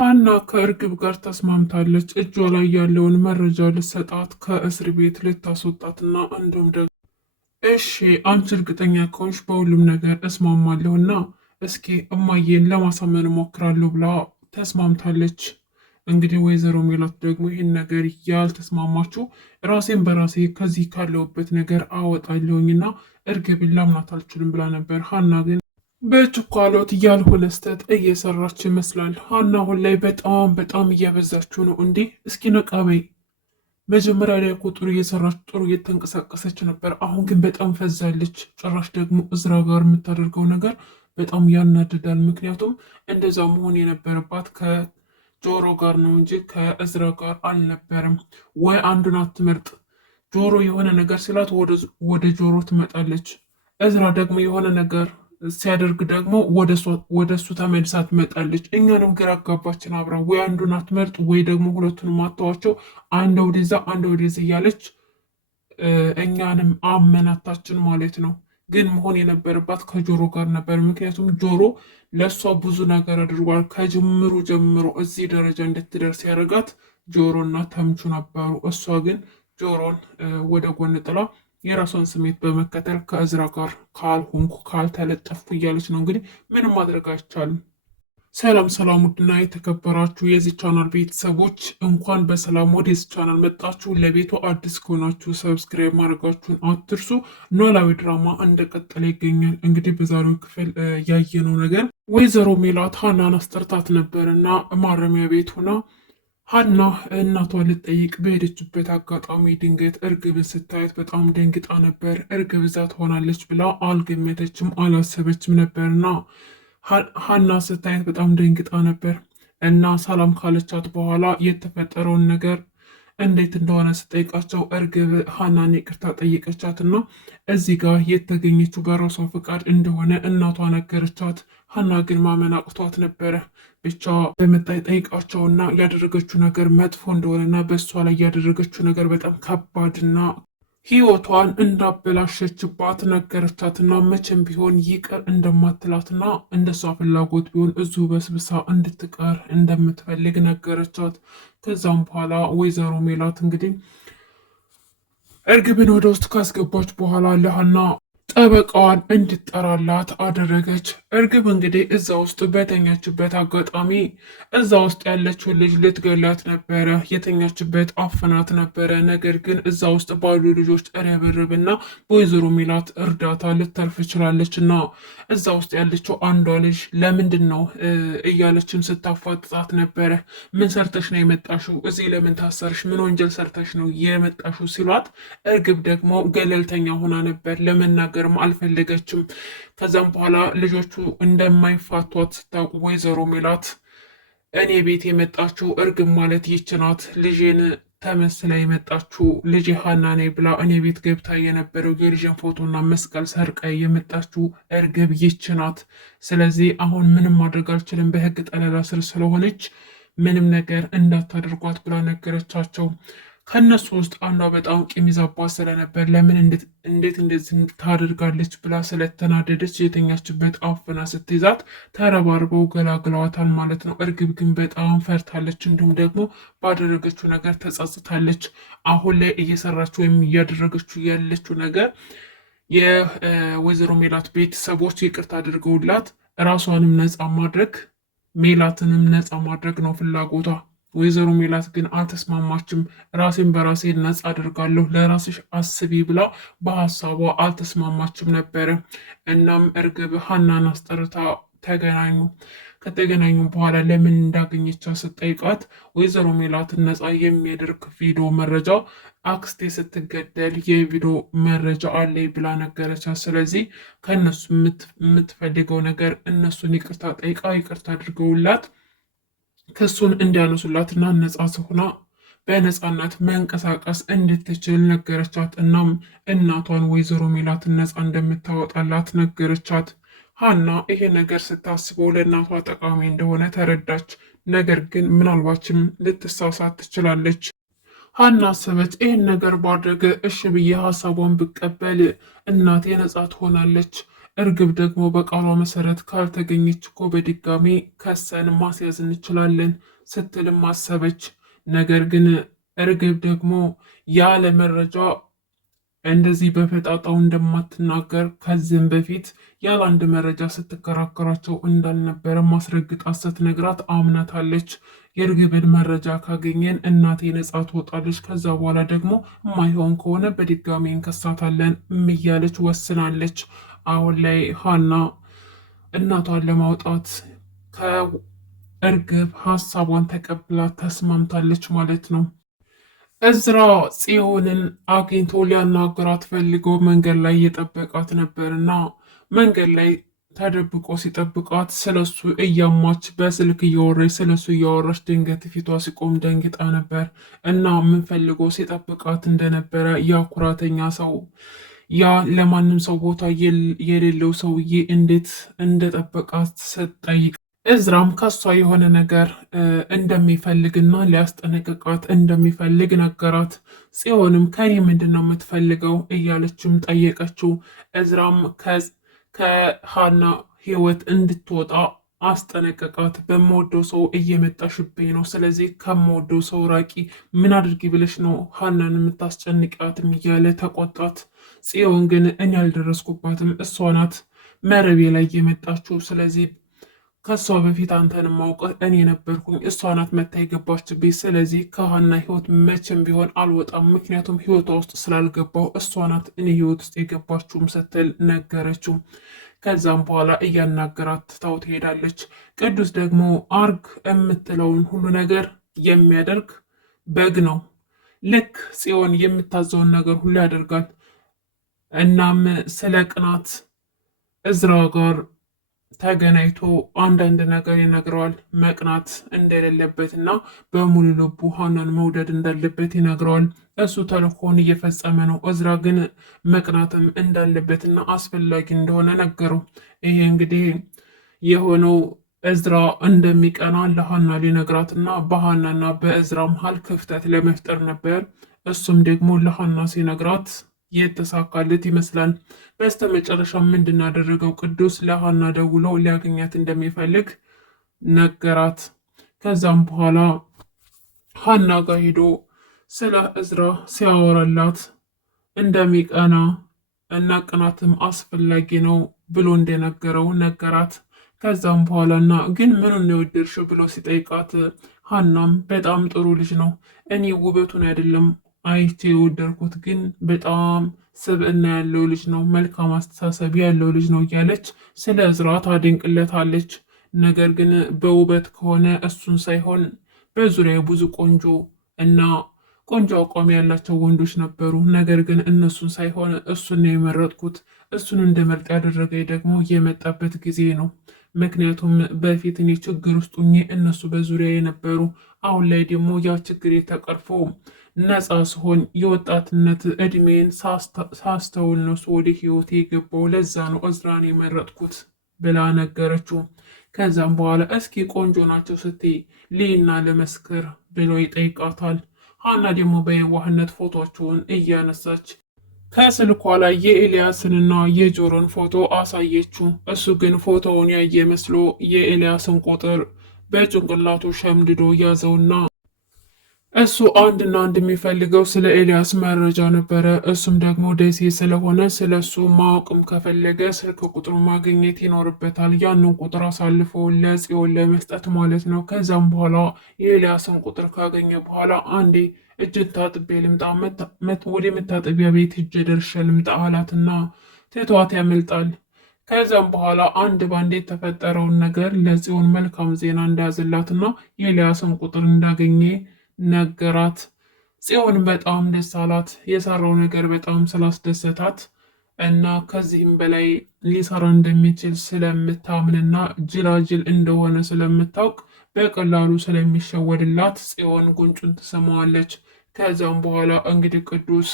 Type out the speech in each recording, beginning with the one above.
ሀና ከእርግብ ጋር ተስማምታለች። እጇ ላይ ያለውን መረጃ ልትሰጣት ከእስር ቤት ልታስወጣትና እንዲሁም ደግሞ እሺ አንቺ እርግጠኛ ከሆንሽ በሁሉም ነገር እስማማለሁና እስኪ እማዬን ለማሳመን እሞክራለሁ ብላ ተስማምታለች። እንግዲህ ወይዘሮ ሜላት ደግሞ ይህን ነገር ያልተስማማችው ራሴን በራሴ ከዚህ ካለሁበት ነገር አወጣለሁኝና እርግብን ላምናት አልችልም ብላ ነበር። ሀና ግን በችኳሎት ያልሆነ ስህተት እየሰራች ይመስላል። ሀና አሁን ላይ በጣም እያበዛችው ነው። እንዴ እስኪ ነቃ በይ። መጀመሪያ ላይ እኮ ጥሩ እየሰራች ጥሩ እየተንቀሳቀሰች ነበር። አሁን ግን በጣም ፈዛለች። ጭራሽ ደግሞ እዝራ ጋር የምታደርገው ነገር በጣም ያናድዳል። ምክንያቱም እንደዛ መሆን የነበረባት ከጆሮ ጋር ነው እንጂ ከእዝራ ጋር አልነበረም። ወይ አንዱን አትመርጥ። ጆሮ የሆነ ነገር ሲላት ወደ ጆሮ ትመጣለች። እዝራ ደግሞ የሆነ ነገር ሲያደርግ ደግሞ ወደ እሱ ተመልሳ ትመጣለች። እኛንም ግራ አጋባችን አብራ። ወይ አንዱን አትመርጥ ወይ ደግሞ ሁለቱንም አተዋቸው፣ አንድ ወደዛ አንድ ወደዚ እያለች እኛንም አመናታችን ማለት ነው። ግን መሆን የነበረባት ከጆሮ ጋር ነበር። ምክንያቱም ጆሮ ለእሷ ብዙ ነገር አድርጓል። ከጅምሩ ጀምሮ እዚህ ደረጃ እንድትደርስ ያደረጋት ጆሮና ተምቹ ነበሩ። እሷ ግን ጆሮን ወደ ጎን ጥላ የራሷን ስሜት በመከተል ከእዝራ ጋር ካልሆንኩ ካልተለጠፍኩ እያለች ነው። እንግዲህ ምንም ማድረግ አይቻልም። ሰላም ሰላም፣ ውድና የተከበራችሁ የዚህ ቻናል ቤተሰቦች እንኳን በሰላም ወደዚህ ቻናል መጣችሁ። ለቤቱ አዲስ ከሆናችሁ ሰብስክራይብ ማድረጋችሁን አትርሱ። ኖላዊ ድራማ እንደቀጠለ ይገኛል። እንግዲህ በዛሬው ክፍል ያየነው ነገር ወይዘሮ ሜላት ሀናን አስጠርታት ነበርና ማረሚያ ቤት ሆና ሀና እናቷን ልትጠይቅ በሄደችበት አጋጣሚ ድንገት እርግብን ስታየት በጣም ደንግጣ ነበር። እርግብ እዛ ትሆናለች ብላ አልገመተችም፣ አላሰበችም ነበርና ሀና ስታየት በጣም ደንግጣ ነበር እና ሰላም ካለቻት በኋላ የተፈጠረውን ነገር እንዴት እንደሆነ ስጠይቃቸው እርግብ ሀናን ይቅርታ ጠይቀቻትና እዚህ ጋር የተገኘችው በራሷ ፍቃድ እንደሆነ እናቷ ነገረቻት። ሀና ግን ማመን አቅቷት ነበረ። ብቻ በመጣ ጠይቃቸውና ያደረገችው ነገር መጥፎ እንደሆነና በእሷ ላይ ያደረገችው ነገር በጣም ከባድና ህይወቷን እንዳበላሸችባት ነገረቻትና መቼም ቢሆን ይቅር እንደማትላትና እንደሷ ፍላጎት ቢሆን እዙ በስብሳ እንድትቀር እንደምትፈልግ ነገረቻት። ከዛም በኋላ ወይዘሮ ሜላት እንግዲህ እርግብን ወደ ውስጥ ካስገባች በኋላ ለሀና ጠበቃዋን እንድጠራላት አደረገች። እርግብ እንግዲህ እዛ ውስጥ በተኛችበት አጋጣሚ እዛ ውስጥ ያለችውን ልጅ ልትገላት ነበረ። የተኛችበት አፍናት ነበረ። ነገር ግን እዛ ውስጥ ባሉ ልጆች ርብርብና በወይዘሮ ሜላት እርዳታ ልታልፍ ችላለች እና እዛ ውስጥ ያለችው አንዷ ልጅ ለምንድን ነው እያለችም ስታፋጥጣት ነበረ። ምን ሰርተሽ ነው የመጣሽው? እዚህ ለምን ታሰርሽ? ምን ወንጀል ሰርተሽ ነው የመጣሽው? ሲሏት እርግብ ደግሞ ገለልተኛ ሆና ነበር ለመናገር አልፈለገችም። ከዛም በኋላ ልጆቹ እንደማይፋቷት ስታውቁ ወይዘሮ ሜላት እኔ ቤት የመጣችው እርግብ ማለት ይች ናት፣ ልጄን ተመስላ የመጣችው ልጄ ሀና ነኝ ብላ እኔ ቤት ገብታ የነበረው የልጅን ፎቶና መስቀል ሰርቃ የመጣችው እርግብ ይች ናት። ስለዚህ አሁን ምንም ማድረግ አልችልም፣ በህግ ጠለላ ስር ስለሆነች ምንም ነገር እንዳታደርጓት ብላ ነገረቻቸው። ከነሱ ውስጥ አንዷ በጣም ቂም ይዛባት ስለነበር ለምን እንዴት እንደዚህ ታደርጋለች ብላ ስለተናደደች የተኛችበት አፍና ስትይዛት ተረባርበው ገላግለዋታል ማለት ነው። እርግብ ግን በጣም ፈርታለች፣ እንዲሁም ደግሞ ባደረገችው ነገር ተጸጽታለች። አሁን ላይ እየሰራችው ወይም እያደረገችው ያለችው ነገር የወይዘሮ ሜላት ቤተሰቦች ይቅርታ አድርገውላት ራሷንም ነፃ ማድረግ ሜላትንም ነፃ ማድረግ ነው ፍላጎቷ። ወይዘሮ ሜላት ግን አልተስማማችም። ራሴን በራሴ ነጻ አድርጋለሁ ለራስሽ አስቢ ብላ በሀሳቧ አልተስማማችም ነበረ። እናም እርግብ ሀናን አስጠርታ ተገናኙ። ከተገናኙ በኋላ ለምን እንዳገኘቻ ስጠይቃት ወይዘሮ ሜላትን ነጻ የሚያደርግ ቪዲዮ መረጃ አክስቴ ስትገደል የቪዲዮ መረጃ አለኝ ብላ ነገረቻት። ስለዚህ ከእነሱ የምትፈልገው ነገር እነሱን ይቅርታ ጠይቃ ይቅርታ አድርገውላት ክሱን እንዲያነሱላትና ነጻ ሆና በነጻነት መንቀሳቀስ እንድትችል ነገረቻት። እናም እናቷን ወይዘሮ ሜላትን ነጻ እንደምታወጣላት ነገረቻት። ሀና ይሄ ነገር ስታስበው ለእናቷ ጠቃሚ እንደሆነ ተረዳች። ነገር ግን ምናልባችም ልትሳሳት ትችላለች። ሀና አሰበች፣ ይህን ነገር ባድረገ እሺ ብዬ ሀሳቧን ብቀበል እናቴ ነጻ ትሆናለች። እርግብ ደግሞ በቃሏ መሰረት ካልተገኘች እኮ በድጋሚ ከሰን ማስያዝ እንችላለን ስትልም አሰበች። ነገር ግን እርግብ ደግሞ ያለ መረጃ እንደዚህ በፈጣጣው እንደማትናገር ከዚህም በፊት ያለ አንድ መረጃ ስትከራከራቸው እንዳልነበረ ማስረግጣ ስትነግራት አምናታለች። የእርግብን መረጃ ካገኘን እናቴ ነጻ ትወጣለች፣ ከዛ በኋላ ደግሞ የማይሆን ከሆነ በድጋሚ እንከሳታለን እያለች ወስናለች። አሁን ላይ ሀና እናቷን ለማውጣት ከእርግብ ሀሳቧን ተቀብላ ተስማምታለች ማለት ነው። እዝራ ጽዮንን አግኝቶ ሊያናግራት ፈልጎ መንገድ ላይ እየጠበቃት ነበርና መንገድ ላይ ተደብቆ ሲጠብቃት ስለሱ እያማች በስልክ እያወራች ስለሱ እያወራች ድንገት ፊቷ ሲቆም ደንግጣ ነበር እና ምን ፈልጎ ሲጠብቃት እንደነበረ ያ ኩራተኛ ሰው ያ ለማንም ሰው ቦታ የሌለው ሰውዬ እንዴት እንደጠበቃት ስትጠይቅ እዝራም ከሷ የሆነ ነገር እንደሚፈልግና ሊያስጠነቅቃት እንደሚፈልግ ነገራት። ጽዮንም ከኔ ምንድን ነው የምትፈልገው እያለችም ጠየቀችው። እዝራም ከሀና ህይወት እንድትወጣ አስጠነቀቃት። በምወደው ሰው እየመጣሽብኝ ነው፣ ስለዚህ ከምወደው ሰው ራቂ። ምን አድርጊ ብለሽ ነው ሀናን የምታስጨንቃትም እያለ ተቆጣት። ጽዮን ግን እኔ አልደረስኩባትም፣ እሷ ናት መረቤ ላይ የመጣችው። ስለዚህ ከእሷ በፊት አንተን ማውቀህ እኔ ነበርኩኝ፣ እሷ ናት መታ የገባችብኝ። ስለዚህ ከሀና ህይወት መቼም ቢሆን አልወጣም፣ ምክንያቱም ህይወቷ ውስጥ ስላልገባው እሷ ናት እኔ ህይወት ውስጥ የገባችውም ስትል ነገረችው። ከዛም በኋላ እያናገራት ትታው ትሄዳለች። ቅዱስ ደግሞ አርግ የምትለውን ሁሉ ነገር የሚያደርግ በግ ነው። ልክ ጽዮን የምታዘውን ነገር ሁሉ ያደርጋል። እናም ስለ ቅናት እዝራ ጋር ተገናኝቶ አንዳንድ ነገር ይነግረዋል። መቅናት እንደሌለበት እና በሙሉ ልቡ ሀናን መውደድ እንዳለበት ይነግረዋል። እሱ ተልእኮውን እየፈጸመ ነው። እዝራ ግን መቅናትም እንዳለበትና አስፈላጊ እንደሆነ ነገረው። ይሄ እንግዲህ የሆነው እዝራ እንደሚቀና ለሀና ሊነግራትና በሀናና በእዝራ መሀል ክፍተት ለመፍጠር ነበር። እሱም ደግሞ ለሀና ሲነግራት የተሳካለት ይመስላል። በስተ መጨረሻ ምንድን ያደረገው ቅዱስ ለሀና ደውለው ሊያገኛት እንደሚፈልግ ነገራት። ከዛም በኋላ ሀና ጋር ሄዶ ስለ እዝራ ሲያወራላት እንደሚቀና እና ቅናትም አስፈላጊ ነው ብሎ እንደነገረው ነገራት። ከዛም በኋላና ግን ምኑን የወደድሽው ብሎ ሲጠይቃት ሀናም በጣም ጥሩ ልጅ ነው፣ እኔ ውበቱን አይደለም አይቼ የወደድኩት ግን በጣም ስብዕና ያለው ልጅ ነው፣ መልካም አስተሳሰብ ያለው ልጅ ነው እያለች ስለ እዝራ ታደንቅለታለች። ነገር ግን በውበት ከሆነ እሱን ሳይሆን በዙሪያ ብዙ ቆንጆ እና ቆንጆ አቋም ያላቸው ወንዶች ነበሩ። ነገር ግን እነሱን ሳይሆን እሱን ነው የመረጥኩት። እሱን እንድመርጥ ያደረገኝ ደግሞ የመጣበት ጊዜ ነው። ምክንያቱም በፊት እኔ ችግር ውስጥ ሆኜ እነሱ በዙሪያ የነበሩ፣ አሁን ላይ ደግሞ ያ ችግር ተቀርፎ ነፃ ስሆን የወጣትነት እድሜን ሳስተውል ነው ወደ ህይወት የገባው። ለዛ ነው እዝራን የመረጥኩት ብላ ነገረችው። ከዛም በኋላ እስኪ ቆንጆ ናቸው ስትይ ሊና ለመስክር ብሎ ይጠይቃታል። ሀና ደግሞ በየዋህነት ፎቶቸውን እያነሳች ከስልኳ ላይ የኤልያስንና የጆሮን ፎቶ አሳየችው። እሱ ግን ፎቶውን ያየ መስሎ የኤልያስን ቁጥር በጭንቅላቱ ሸምድዶ ያዘውና እሱ አንድና አንድ የሚፈልገው ስለ ኤልያስ መረጃ ነበረ። እሱም ደግሞ ደሴ ስለሆነ ስለ እሱ ማወቅም ከፈለገ ስልክ ቁጥሩ ማግኘት ይኖርበታል። ያንን ቁጥር አሳልፎ ለጽዮን ለመስጠት ማለት ነው። ከዛም በኋላ የኤልያስን ቁጥር ካገኘ በኋላ አንዴ እጅን ታጥቤ ልምጣ፣ ወደ መታጠቢያ ቤት እጅ ደርሼ ልምጣ አላትና ትቷት ያመልጣል። ከዛም በኋላ አንድ ባንዴ የተፈጠረውን ነገር ለጽዮን መልካም ዜና እንዳያዝላትና የኤልያስን ቁጥር እንዳገኘ ነገራት። ጽዮን በጣም ደስ አላት። የሰራው ነገር በጣም ስላስደሰታት እና ከዚህም በላይ ሊሰራ እንደሚችል ስለምታምንና ጅላጅል እንደሆነ ስለምታውቅ በቀላሉ ስለሚሸወድላት ጽዮን ጉንጩን ትስመዋለች። ከዛም በኋላ እንግዲህ ቅዱስ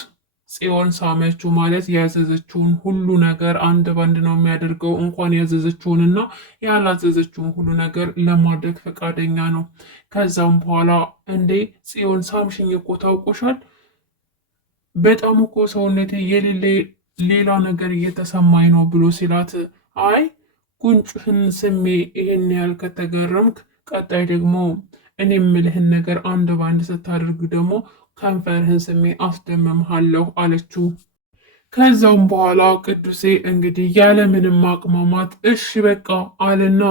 ጽዮን ሳመችው ማለት ያዘዘችውን ሁሉ ነገር አንድ ባንድ ነው የሚያደርገው። እንኳን ያዘዘችውንና ያላዘዘችውን ሁሉ ነገር ለማድረግ ፈቃደኛ ነው። ከዛም በኋላ እንዴ ጽዮን ሳምሽኝ እኮ ታውቆሻል፣ በጣም እኮ ሰውነቴ የሌለ ሌላ ነገር እየተሰማኝ ነው ብሎ ሲላት አይ ጉንጭህን ስሜ ይህን ያህል ከተገረምክ፣ ቀጣይ ደግሞ እኔ የምልህን ነገር አንድ በአንድ ስታደርግ ደግሞ ከንፈርህን ስሜ አስደምምሃለሁ አለችው። ከዛውም በኋላ ቅዱሴ እንግዲህ ያለምንም ማቅማማት እሺ በቃ አለና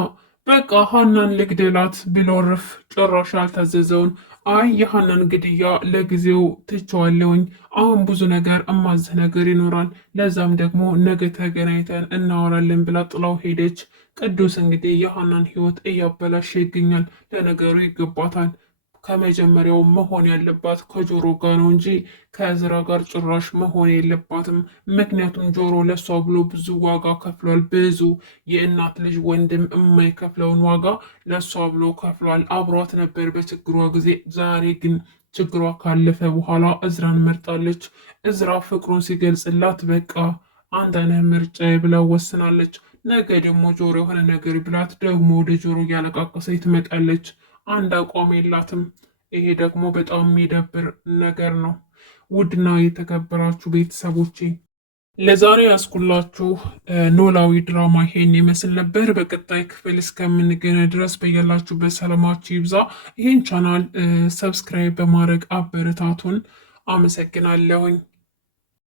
በቃ ሀናን ልግደላት ቢሎርፍ ጭራሽ ያልታዘዘውን አይ የሀናን ግድያ ለጊዜው ትቸዋለውኝ፣ አሁን ብዙ ነገር እማዝህ ነገር ይኖራል፣ ለዛም ደግሞ ነገ ተገናኝተን እናወራለን ብላ ጥላው ሄደች። ቅዱስ እንግዲህ የሀናን ህይወት እያበላሸ ይገኛል። ለነገሩ ይገባታል። ከመጀመሪያው መሆን ያለባት ከጆሮ ጋር ነው እንጂ ከእዝራ ጋር ጭራሽ መሆን የለባትም። ምክንያቱም ጆሮ ለሷ ብሎ ብዙ ዋጋ ከፍሏል። ብዙ የእናት ልጅ ወንድም የማይከፍለውን ዋጋ ለሷ ብሎ ከፍሏል። አብሯት ነበር በችግሯ ጊዜ። ዛሬ ግን ችግሯ ካለፈ በኋላ እዝራን መርጣለች። እዝራ ፍቅሩን ሲገልጽላት በቃ አንተ ነህ ምርጫዬ ብላ ወስናለች። ነገ ደግሞ ጆሮ የሆነ ነገር ብላት ደግሞ ወደ ጆሮ እያለቃቀሰች ትመጣለች። አንድ አቋም የላትም። ይሄ ደግሞ በጣም የሚደብር ነገር ነው። ውድና የተከበራችሁ ቤተሰቦቼ ለዛሬ ያስኩላችሁ ኖላዊ ድራማ ይሄን ይመስል ነበር። በቀጣይ ክፍል እስከምንገናኝ ድረስ በያላችሁበት ሰላማችሁ ይብዛ። ይህን ቻናል ሰብስክራይብ በማድረግ አበረታቱን። አመሰግናለሁኝ።